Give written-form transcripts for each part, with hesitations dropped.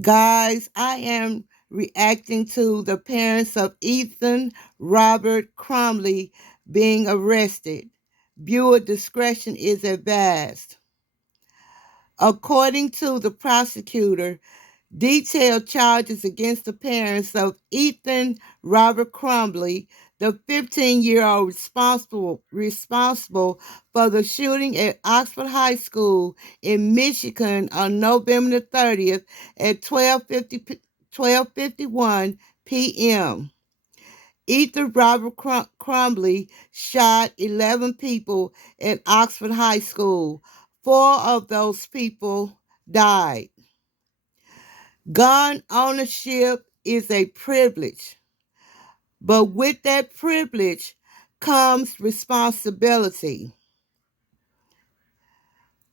Guys, I am reacting to the parents of Ethan Robert Crumbly being arrested. Viewer discretion is advised. According to the prosecutor, detailed charges against the parents of Ethan Robert Crumbly, the 15-year-old responsible for the shooting at Oxford High School in Michigan on November the 30th at 12:51 p.m. Ethan Robert Crumbly shot 11 people at Oxford High School. Four of those people died. Gun ownership is a privilege, but with that privilege comes responsibility.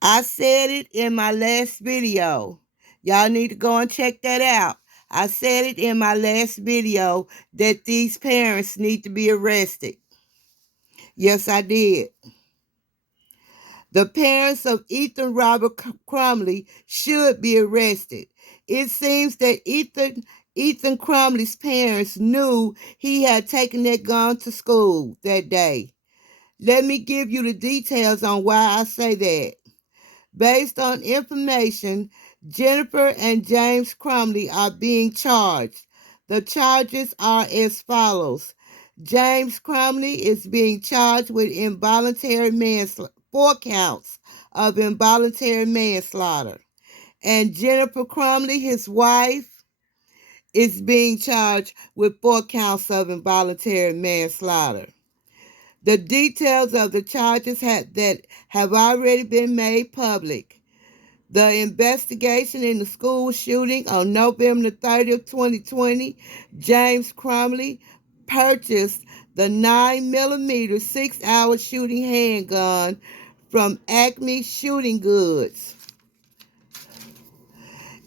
I said it in my last video. Y'all need to go and check that out. I said it in my last video that these parents need to be arrested. Yes, I did. The parents of Ethan Robert Crumbly should be arrested. It seems that Ethan Crumbly's parents knew he had taken that gun to school that day. Let me give you the details on why I say that. Based on information, Jennifer and James Crumbly are being charged. The charges are as follows. James Crumbly is being charged with involuntary manslaughter, 4 counts of involuntary manslaughter. And Jennifer Crumbly, his wife, is being charged with 4 counts of involuntary manslaughter. The details of the charges that have already been made public. The investigation in the school shooting on November 30th, 2020, James Crumbly purchased the 9mm 6-hour shooting handgun from Acme Shooting Goods.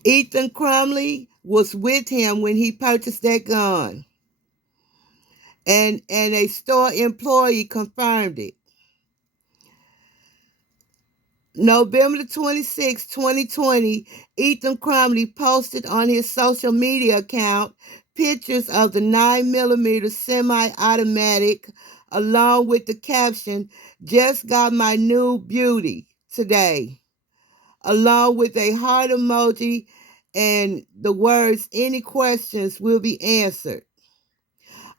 Ethan Crumbly was with him when he purchased that gun, and a store employee confirmed it. November 26, 2020, Ethan Crumbly posted on his social media account pictures of the 9mm semi-automatic along with the caption, "Just got my new beauty today," along with a heart emoji and the words, "Any questions will be answered."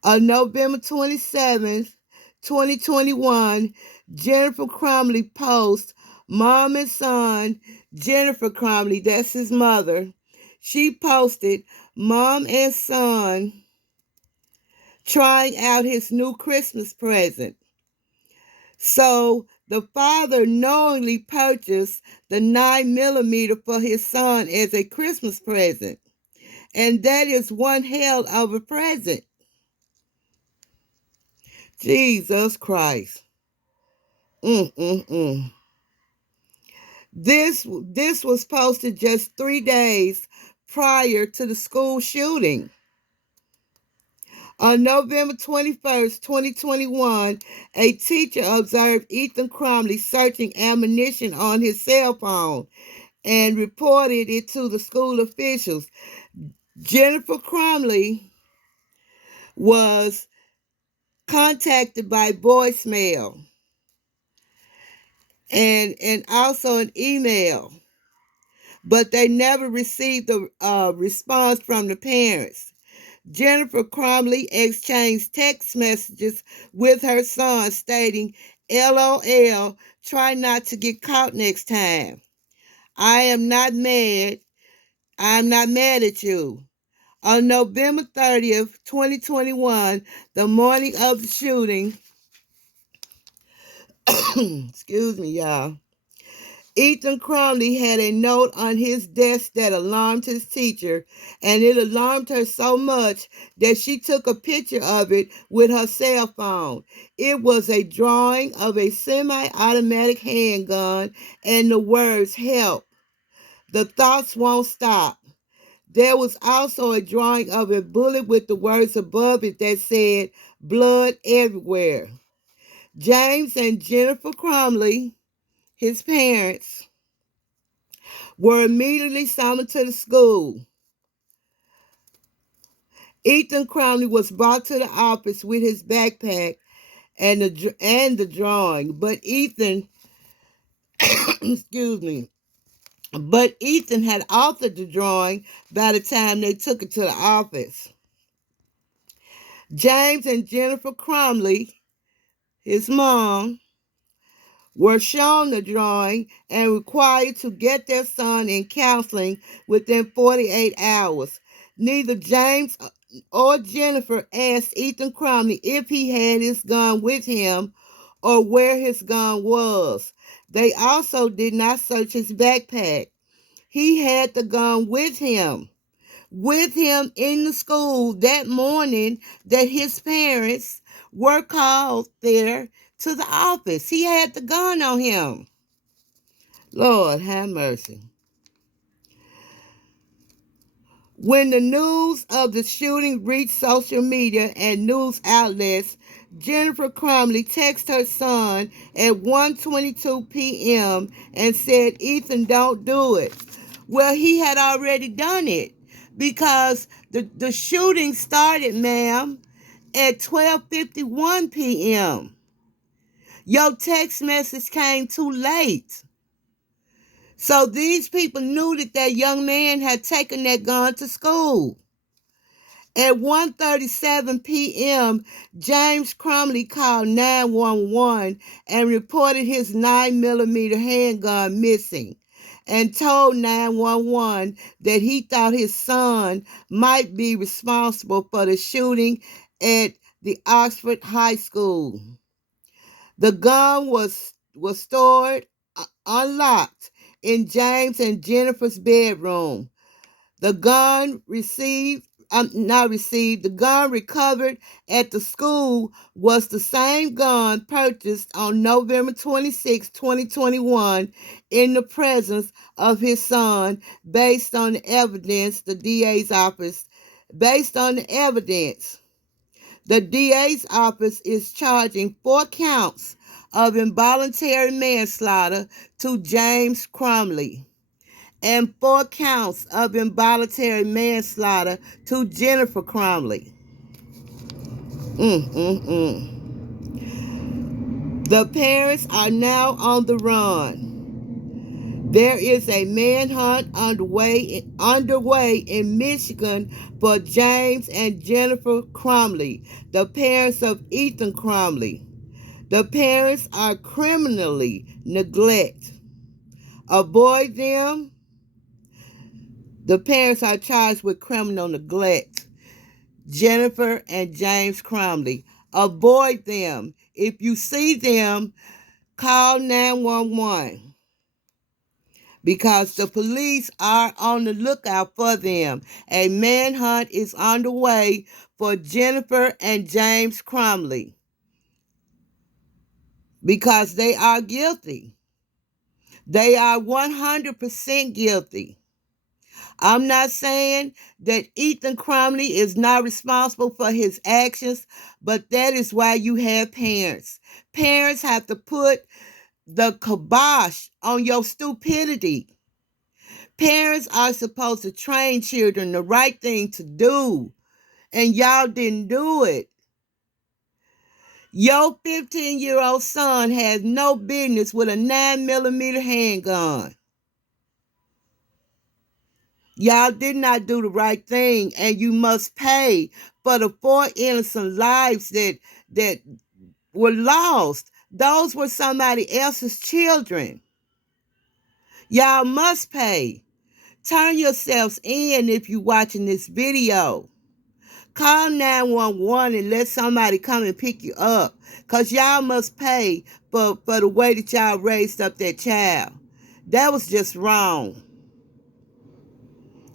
On November 27th, 2021, Jennifer Crumbly posts mom and son, Jennifer Crumbly, that's his mother. She posted mom and son trying out his new Christmas present. So the father knowingly purchased the 9mm for his son as a Christmas present. And that is one hell of a present. Jesus Christ. Mm-mm-mm. This was posted just 3 days prior to the school shooting. On November 21st, 2021, a teacher observed Ethan Crumbly searching ammunition on his cell phone and reported it to the school officials. Jennifer Crumbly was contacted by voicemail and also an email, but they never received a response from the parents. Jennifer Crumbly exchanged text messages with her son stating, "LOL, try not to get caught next time. I am not mad. I'm not mad at you." On November 30th, 2021, the morning of the shooting, excuse me, y'all, Ethan Crumbly had a note on his desk that alarmed his teacher, and it alarmed her so much that she took a picture of it with her cell phone. It was a drawing of a semi-automatic handgun and the words, "Help. The thoughts won't stop." There was also a drawing of a bullet with the words above it that said, "Blood everywhere." James and Jennifer Crumbly, his parents, were immediately summoned to the school. Ethan Crumbly was brought to the office with his backpack and the drawing, but Ethan, excuse me, but Ethan had authored the drawing by the time they took it to the office. James and Jennifer Crumbly, his mom, were shown the drawing and required to get their son in counseling within 48 hours. Neither James or Jennifer asked Ethan Crumbly if he had his gun with him or where his gun was. They also did not search his backpack. He had the gun with him in the school that morning that his parents were called there to the office. He had the gun on him. Lord have mercy. When the news of the shooting reached social media and news outlets, Jennifer Crumbly texted her son at 1:22 p.m. and said, "Ethan, don't do it." Well, he had already done it because the shooting started, ma'am, at 12:51 p.m. Your text message came too late. So these people knew that that young man had taken that gun to school. At 1:37 p.m., James Crumbly called 911 and reported his 9mm handgun missing and told 911 that he thought his son might be responsible for the shooting at the Oxford High School. The gun was stored unlocked in James and Jennifer's bedroom. The gun the gun recovered at the school was the same gun purchased on November 26, 2021 in the presence of his son based on the evidence the DA's office. Based on the evidence, the DA's office is charging 4 counts of involuntary manslaughter to James Crumbly and 4 counts of involuntary manslaughter to Jennifer Crumbly. The parents are now on the run. There is a manhunt underway in Michigan for James and Jennifer Crumbly, the parents of Ethan Crumbly. The parents are criminally neglect. Avoid them. The parents are charged with criminal neglect. Jennifer and James Crumbly. Avoid them. If you see them, call 911 because the police are on the lookout for them. A manhunt is underway for Jennifer and James Crumbly because they are guilty. They are 100% guilty. I'm not saying that Ethan Crumbly is not responsible for his actions, but that is why you have parents. Parents have to put the kibosh on your stupidity. Parents are supposed to train children the right thing to do, and y'all didn't do it. Your 15-year-old son has no business with a 9mm handgun. Y'all did not do the right thing, and you must pay for the 4 innocent lives that were lost. Those were somebody else's children. Y'all must pay. Turn yourselves in if you're watching this video. Call 911 and let somebody come and pick you up, because y'all must pay for the way that y'all raised up that child. That was just wrong.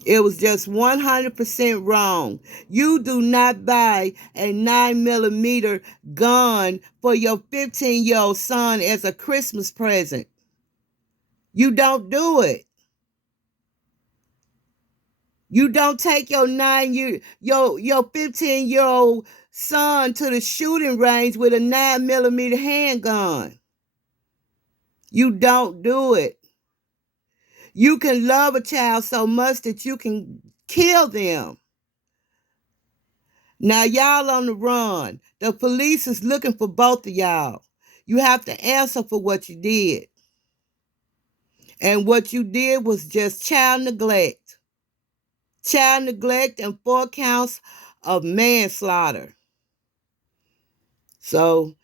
It was just 100% wrong. You do not buy a 9mm gun for your 15-year-old son as a Christmas present. You don't do it. You don't take your 15-year-old son to the shooting range with a 9mm handgun. You don't do it. You can love a child so much that you can kill them. Now y'all on the run. The police is looking for both of y'all. You have to answer for what you did. And what you did was just child neglect. Child neglect and 4 counts of manslaughter. So